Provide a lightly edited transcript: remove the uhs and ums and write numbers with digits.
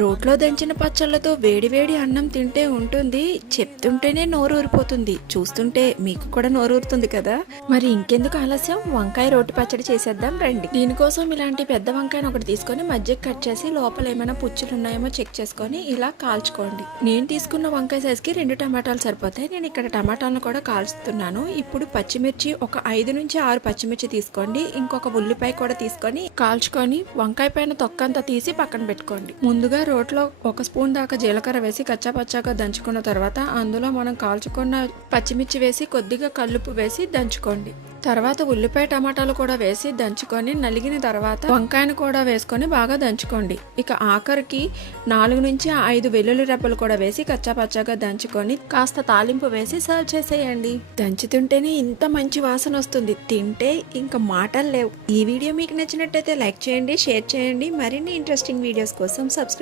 రోట్లో దంచిన పచ్చళ్ళతో వేడివేడి అన్నం తింటే ఉంటుంది. చెప్తుంటేనే నోరు ఊరిపోతుంది, చూస్తుంటే మీకు కూడా నోరు ఊరుతుంది కదా. మరి ఇంకెందుకు ఆలస్యం, వంకాయ రోటి పచ్చడి చేసేద్దాం రండి. దీనికోసం ఇలాంటి పెద్ద వంకాయను ఒకటి తీసుకొని మధ్యకి కట్ చేసి లోపల ఏమైనా పుచ్చులు ఉన్నాయేమో చెక్ చేసుకొని ఇలా కాల్చుకోండి. నేను తీసుకున్న వంకాయ సైజ్కి 2 టమాటాలు సరిపోతాయి. నేను ఇక్కడ టమాటాలను కూడా కాల్చుతున్నాను. ఇప్పుడు పచ్చిమిర్చి ఒక 5 నుంచి 6 పచ్చిమిర్చి తీసుకోండి. ఇంకొక ఉల్లిపాయ కూడా తీసుకొని కాల్చుకొని వంకాయ పైన తొక్కంతా తీసి పక్కన పెట్టుకోండి. ముందుగా రోట్లో 1 స్పూన్ దాకా జీలకర్ర వేసి కచ్చాపచ్చాగా దంచుకున్న తర్వాత అందులో మనం కాల్చుకున్న పచ్చిమిర్చి వేసి కొద్దిగా కల్లుప్పు వేసి దంచుకోండి. తర్వాత ఉల్లిపాయ టమాటాలు కూడా వేసి దంచుకొని నలిగిన తర్వాత వంకాయను కూడా వేసుకొని బాగా దంచుకోండి. ఇక ఆఖరికి 4 నుంచి 5 వెల్లుల్లి రెబ్బలు కూడా వేసి కచ్చాపచ్చాగా దంచుకొని కాస్త తాలింపు వేసి సర్వ్ చేసేయండి. దంచుతుంటేనే ఇంత మంచి వాసన వస్తుంది, తింటే ఇంకా మాటలు లేవు. ఈ వీడియో మీకు నచ్చినట్టయితే లైక్ చేయండి, షేర్ చేయండి. మరిన్ని ఇంట్రెస్టింగ్ వీడియోస్ కోసం సబ్స్క్రైబ్